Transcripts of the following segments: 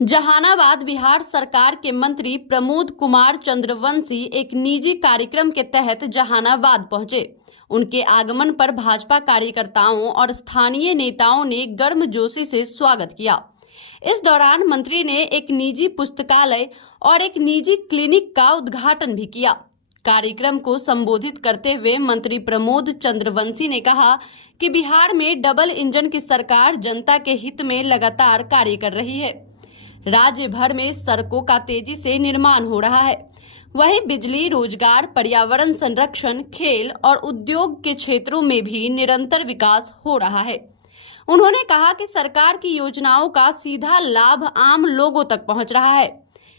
जहानाबाद बिहार सरकार के मंत्री प्रमोद कुमार चंद्रवंशी एक निजी कार्यक्रम के तहत जहानाबाद पहुंचे। उनके आगमन पर भाजपा कार्यकर्ताओं और स्थानीय नेताओं ने गर्मजोशी से स्वागत किया। इस दौरान मंत्री ने एक निजी पुस्तकालय और एक निजी क्लिनिक का उद्घाटन भी किया। कार्यक्रम को संबोधित करते हुए मंत्री प्रमोद चंद्रवंशी ने कहा कि बिहार में डबल इंजन की सरकार जनता के हित में लगातार कार्य कर रही है। राज्य भर में सड़कों का तेजी से निर्माण हो रहा है। वहीं बिजली, रोजगार, पर्यावरण संरक्षण, खेल और उद्योग के क्षेत्रों में भी निरंतर विकास हो रहा है। उन्होंने कहा कि सरकार की योजनाओं का सीधा लाभ आम लोगों तक पहुंच रहा है।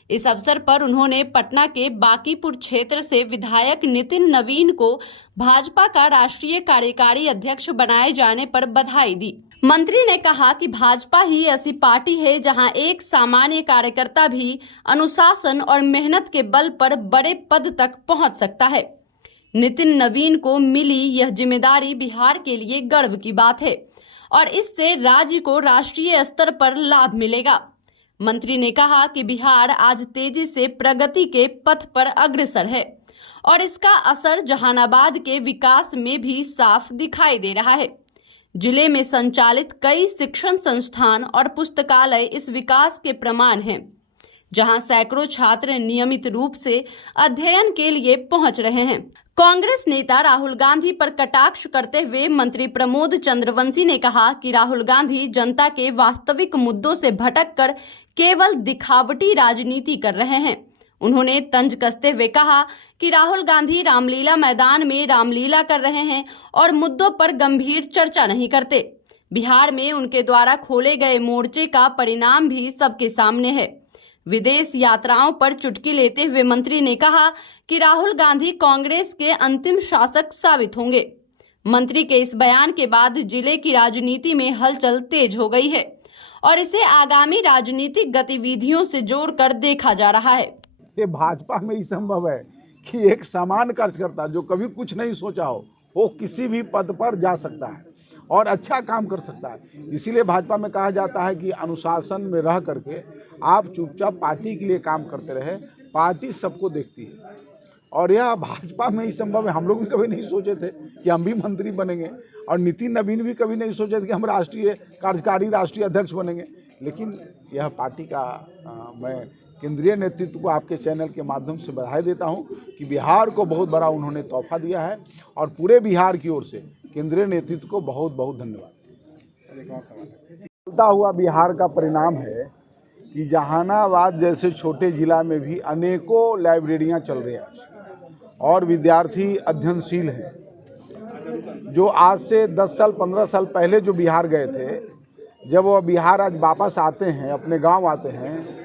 इस अवसर पर उन्होंने पटना के बांकीपुर क्षेत्र से विधायक नितिन नवीन को भाजपा का राष्ट्रीय कार्यकारी अध्यक्ष बनाए जाने पर बधाई दी। मंत्री ने कहा कि भाजपा ही ऐसी पार्टी है जहां एक सामान्य कार्यकर्ता भी अनुशासन और मेहनत के बल पर बड़े पद तक पहुंच सकता है। नितिन नवीन को मिली यह जिम्मेदारी बिहार के लिए गर्व की बात है और इससे राज्य को राष्ट्रीय स्तर पर लाभ मिलेगा। मंत्री ने कहा कि बिहार आज तेजी से प्रगति के पथ पर अग्रसर है और इसका असर जहानाबाद के विकास में भी साफ दिखाई दे रहा है। जिले में संचालित कई शिक्षण संस्थान और पुस्तकालय इस विकास के प्रमाण हैं, जहां सैकड़ों छात्र नियमित रूप से अध्ययन के लिए पहुंच रहे हैं। कांग्रेस नेता राहुल गांधी पर कटाक्ष करते हुए मंत्री प्रमोद चंद्रवंशी ने कहा कि राहुल गांधी जनता के वास्तविक मुद्दों से भटककर केवल दिखावटी राजनीति कर रहे हैं। उन्होंने तंज कसते हुए कहा कि राहुल गांधी रामलीला मैदान में रामलीला कर रहे हैं और मुद्दों पर गंभीर चर्चा नहीं करते। बिहार में उनके द्वारा खोले गए मोर्चे का परिणाम भी सबके सामने है। विदेश यात्राओं पर चुटकी लेते हुए मंत्री ने कहा कि राहुल गांधी कांग्रेस के अंतिम शासक साबित होंगे। मंत्री के इस बयान के बाद जिले की राजनीति में हलचल तेज हो गई है और इसे आगामी राजनीतिक गतिविधियों से जोड़कर देखा जा रहा है। ये भाजपा में ही संभव है कि एक सामान्य कार्यकर्ता जो कभी कुछ नहीं सोचा हो वो किसी भी पद पर जा सकता है और अच्छा काम कर सकता है। इसीलिए भाजपा में कहा जाता है कि अनुशासन में रह करके आप चुपचाप पार्टी के लिए काम करते रहे, पार्टी सबको देखती है और यह भाजपा में ही संभव है। हम लोग भी कभी नहीं सोचे थे कि हम भी मंत्री बनेंगे और नितिन नवीन भी कभी नहीं सोचे थे कि हम राष्ट्रीय कार्यकारी राष्ट्रीय अध्यक्ष बनेंगे, लेकिन यह पार्टी का मैं केंद्रीय नेतृत्व को आपके चैनल के माध्यम से बधाई देता हूं कि बिहार को बहुत बड़ा उन्होंने तोहफा दिया है और पूरे बिहार की ओर से केंद्रीय नेतृत्व को बहुत बहुत धन्यवाद। चलता हुआ बिहार का परिणाम है कि जहानाबाद जैसे छोटे जिला में भी अनेकों लाइब्रेरियां चल रही हैं और विद्यार्थी अध्ययनशील हैं। जो आज से 10 साल 15 साल पहले जो बिहार गए थे, जब वो बिहार आज वापस आते हैं, अपने गांव आते हैं,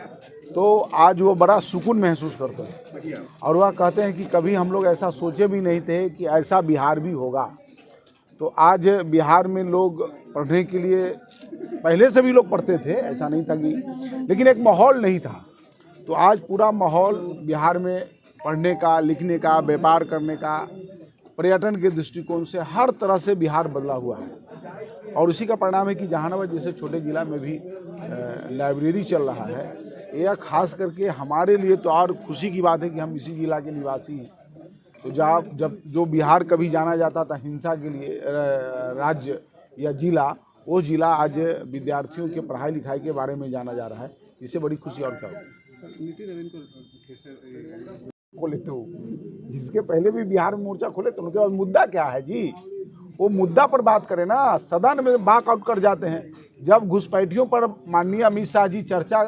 तो आज वो बड़ा सुकून महसूस करते हैं और वह कहते हैं कि कभी हम लोग ऐसा सोचे भी नहीं थे कि ऐसा बिहार भी होगा। तो आज बिहार में लोग पढ़ने के लिए, पहले से भी लोग पढ़ते थे, ऐसा नहीं था कि, लेकिन एक माहौल नहीं था। तो आज पूरा माहौल बिहार में पढ़ने का, लिखने का, व्यापार करने का, पर्यटन के दृष्टिकोण से हर तरह से बिहार बदला हुआ है और उसी का परिणाम है कि जहानाबाद जैसे छोटे जिला में भी लाइब्रेरी चल रहा है। यह खास करके हमारे लिए तो और खुशी की बात है कि हम इसी जिला के निवासी हैं। तो जब जो बिहार कभी जाना जाता था हिंसा के लिए राज्य या जिला, वो जिला आज विद्यार्थियों के पढ़ाई लिखाई के बारे में जाना जा रहा है। इससे बड़ी खुशी और क्या होगी। नितिन नवीन को लेते हो, इसके पहले भी बिहार में मोर्चा खोले तो उनके पास मुद्दा क्या है जी, वो मुद्दा पर बात करें ना। सदन में वॉकआउट कर जाते हैं। जब घुसपैठियों पर माननीय अमित शाह जी चर्चा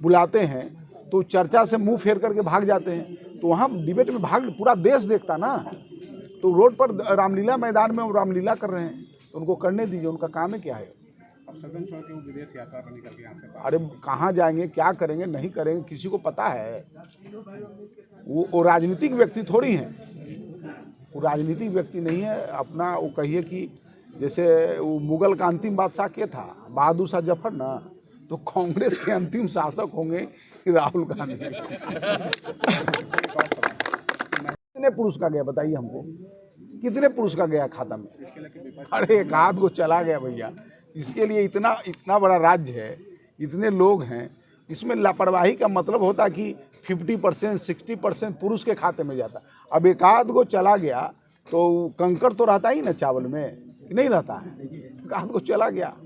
बुलाते हैं तो चर्चा से मुंह फेर करके भाग जाते हैं। तो वहाँ डिबेट में भाग पूरा देश देखता ना। तो रोड पर रामलीला मैदान में वो रामलीला कर रहे हैं तो उनको करने दीजिए, उनका काम है क्या है। अब सदन छोड़ के वो विदेश यात्रा पर निकल के यहाँ से, अरे कहाँ जाएंगे, क्या करेंगे, नहीं करेंगे, किसी को पता है। वो राजनीतिक व्यक्ति थोड़ी हैं, वो राजनीतिक व्यक्ति नहीं है। अपना वो कहिए कि जैसे वो मुगल का अंतिम बादशाह क्या था, बहादुर शाह जफर ना, तो कांग्रेस के अंतिम शासक होंगे राहुल गांधी। कितने पुरस्कार गया बताइए हमको, कितने पुरस्कार गया खाता में? अरे एक आध को चला गया भैया। इसके लिए इतना बड़ा राज्य है, इतने लोग हैं, इसमें लापरवाही का मतलब होता है कि 50% 60% पुरुष के खाते में जाता। अब एक आध गो चला गया तो कंकर तो रहता ही ना चावल में, नहीं रहता है, एक आध गो चला गया।